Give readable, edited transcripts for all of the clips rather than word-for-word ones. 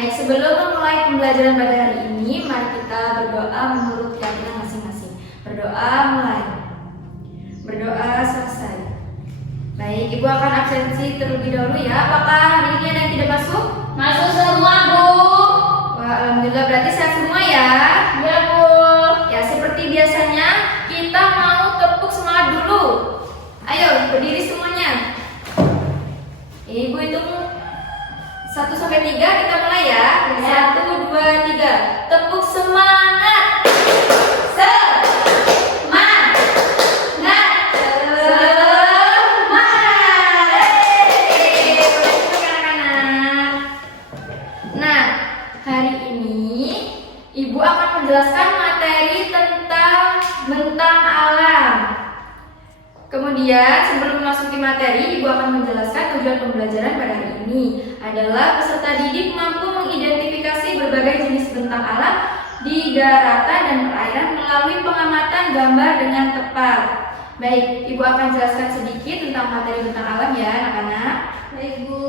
Baik, sebelum memulai pembelajaran pada hari ini, mari kita berdoa menurut keyakinan masing-masing. Berdoa mulai. Berdoa selesai. Baik, Ibu akan absensi terlebih dahulu ya. Apakah hari ini ada yang tidak masuk? Masuk semua, Bu. Wah, alhamdulillah berarti sehat semua ya. Ya, Bu. Ya, seperti biasanya kita mau tepuk semangat dulu. Ayo, berdiri semuanya. Ibu hitung 1 sampai 3, kita mulai ya. 1, 2, 3. Tepuk semangat. Semangat. Nah, hari ini Ibu akan menjelaskan materi tentang bentang alam. Kemudian sebelum memasuki materi, Ibu akan menjelaskan tujuan pembelajaran pada hari ini adalah peserta didik mampu mengidentifikasi berbagai jenis bentang alam di daratan dan perairan melalui pengamatan gambar dengan tepat. Baik, Ibu akan jelaskan sedikit tentang materi bentang alam ya anak-anak. Baik, Bu.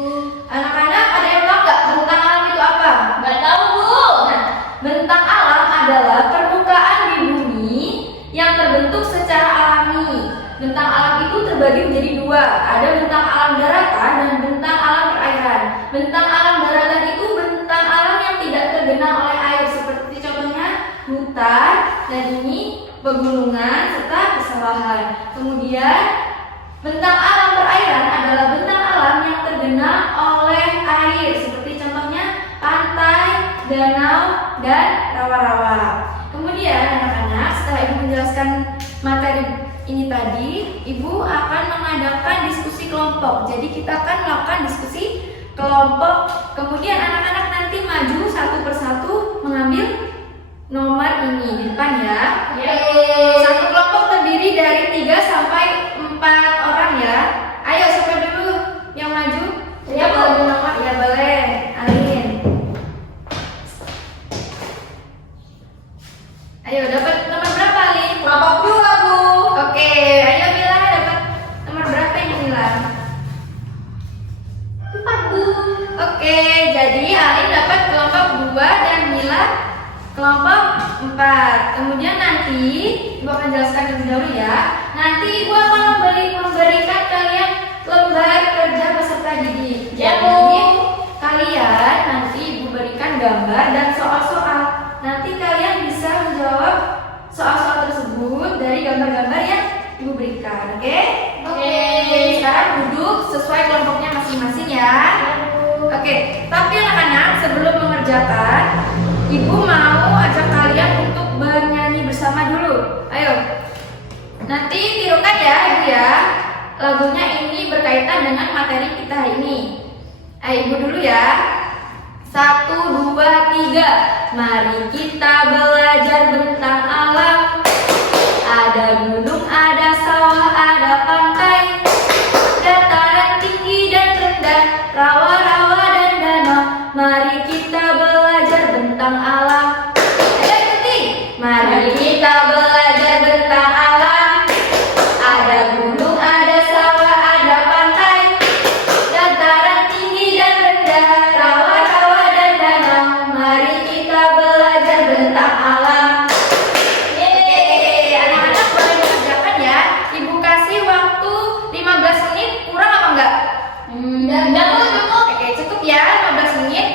Anak-anak, ada yang tahu nggak bentang alam itu apa? Nggak tahu, Bu. Nah, bentang alam adalah permukaan di bumi yang terbentuk secara alami. Bentang alam itu terbagi menjadi 2. Ada bentang alam daratan dan bentang alam perairan. Bentang alam daratan itu bentang alam yang tidak tergenang oleh air, seperti contohnya hutan dan ini pegunungan serta pesawahan. Kemudian bentang alam perairan adalah bentang alam yang tergenang oleh air, seperti contohnya pantai, danau, dan rawa-rawa. Kemudian anak-anak, setelah Ibu menjelaskan materi ini tadi, Ibu akan mengadakan diskusi kelompok. Jadi kita akan melakukan diskusi kelompok. Kemudian anak-anak nanti maju satu persatu mengambil nomor ini di depan ya. Satu kelompok terdiri dari 3 sampai 4 orang ya. Ayo siapa dulu yang maju? Ya, Bu. Ambil nomor ya, boleh. Alin. Ayo dapat nomor berapa, Alin? Kelompok 2, Bu. Oke, ayo Mila dapat nomor berapa ini Mila? 4, Bu. Oke, jadi Alin dapat kelompok 2 dan Mila kelompok 4. Kemudian nanti Ibu akan jelaskan lebih dahulu ya. Nanti Ibu akan memberikan kalian lembar kerja peserta didik. Ya, Bu. Jadi kalian nanti Ibu berikan gambar dan soal-soal. Nanti kalian bisa menjawab soal-soal tersebut dari gambar-gambar yang Ibu berikan, oke? Oke. Sekarang duduk sesuai kelompoknya masing-masing ya. Oke, tapi anak-anak sebelum mengerjakan, Ibu mau ajak kalian untuk bernyanyi bersama dulu. Ayo. Nanti tirukan ya, Ibu ya. Lagunya ini berkaitan dengan materi kita hari ini. Ayo Ibu dulu ya. 1, 2, 3. Mari kita belajar bentang alam. Ada gunung, ada sawah, ada pantai, dataran tinggi dan rendah, rawa-rawa dan danau. Mari kita belajar bentang alam. Ayo ikuti. Mari kita belajar bentang alam. Ada gunung, ada sawah, ada pantai, dataran tinggi dan rendah, rawa-rawa dan danau. Mari kita belajar bentang alam. Yeay, anak-anak boleh mengerjakan ya. Ibu kasih waktu 15 menit, kurang apa enggak? Enggak, Bu, cukup. Oke, cukup ya 15 menit.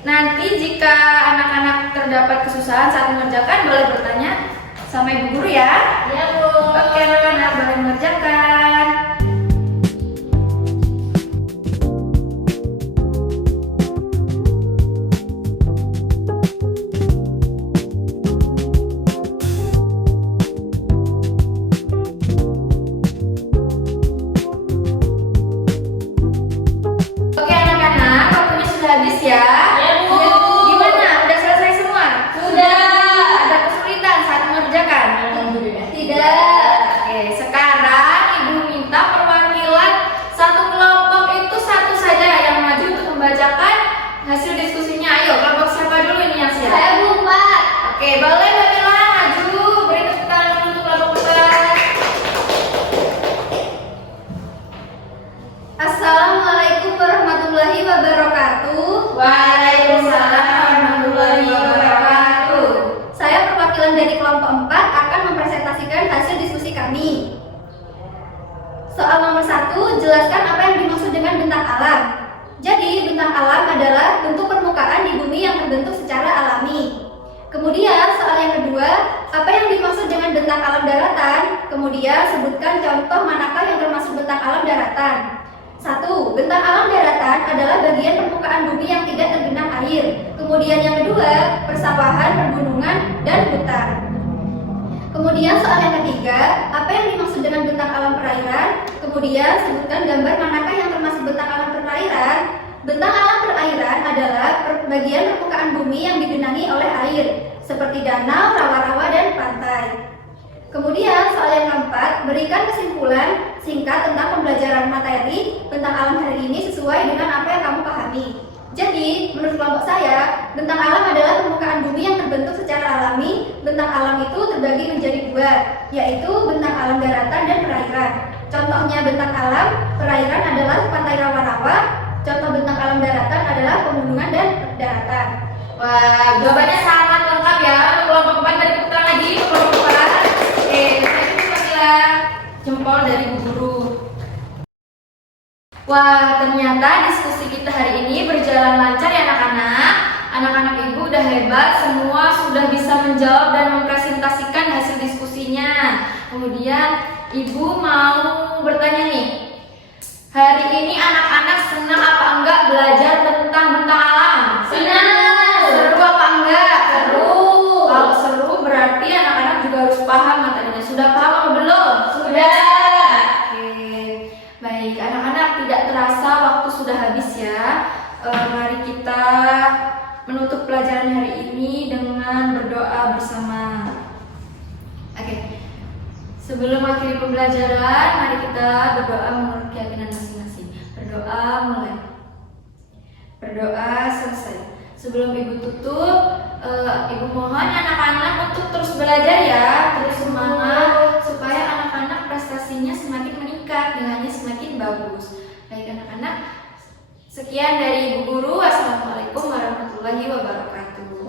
Nanti jika anak-anak terdapat kesusahan saat mengerjakan, boleh bertanya sama Ibu Guru ya. Ya, Bu. Oke, anak-anak boleh mengerjakan. Oke anak-anak, waktunya sudah habis ya. Ya, Bu. Gimana? Udah selesai semua? Sudah. Ada kesulitan saat mengerjakan? Alhamdulillah. Tidak. Oke, sekarang Ibu minta perwakilan satu kelompok itu satu saja yang maju untuk membacakan hasil diskusinya. Ayo, kelompok siapa dulu ini yang siap? Saya, Bu, 4. Oke, boleh Mbak Mila maju. Beri tepuk tangan untuk kelompok 4. Assalamualaikum warahmatullahi wabarakatuh. Waalaikumsalam bentang alam daratan, kemudian sebutkan contoh manakah yang termasuk bentang alam daratan. 1. Bentang alam daratan adalah bagian permukaan bumi yang tidak tergenang air. Kemudian yang kedua, persawahan, pergunungan, dan hutan. Kemudian soal yang ketiga, apa yang dimaksud dengan bentang alam perairan? Kemudian sebutkan gambar manakah yang termasuk bentang alam perairan. Bentang alam perairan adalah bagian permukaan bumi yang digenangi oleh air, seperti danau, rawa-rawa, dan pantai. Kemudian soal yang keempat, berikan kesimpulan singkat tentang pembelajaran materi bentang alam hari ini sesuai dengan apa yang kamu pahami. Jadi, menurut kelompok saya, bentang alam adalah permukaan bumi yang terbentuk secara alami. Bentang alam itu terbagi menjadi dua, yaitu bentang alam daratan dan perairan. Contohnya bentang alam perairan adalah pantai rawa-rawa, contoh bentang alam daratan adalah pegunungan dan daratan. Wah, jawabannya sangat lengkap ya. Kelompok 4 dari putra lagi, kelompok 4. Oke, Kamila. Jempol dari Bu Guru. Wah, ternyata diskusi kita hari ini berjalan lancar ya anak-anak. Anak-anak ibu udah hebat, semua sudah bisa menjawab dan mempresentasikan hasil diskusinya. Kemudian ibu mau bertanya nih, hari ini anak-anak senang apa enggak belajar tentang bentang alam? Senang. Seru apa enggak? Seru. Kalau seru berarti anak-anak juga harus paham materinya. Sudah paham apa belum? Sudah. Oke, baik anak-anak, tidak terasa waktu sudah habis ya. Mari kita menutup pelajaran hari ini dengan berdoa bersama. Oke, sebelum akhiri pembelajaran, mari kita berdoa menurut keyakinan masing-masing. Berdoa mulai. Berdoa selesai. Sebelum ibu tutup, ibu mohon anak-anak untuk terus belajar ya, terus semangat supaya anak-anak prestasinya semakin meningkat, nilainya semakin bagus. Baik anak-anak, sekian dari Ibu Guru. Wassalamualaikum warahmatullahi wabarakatuh.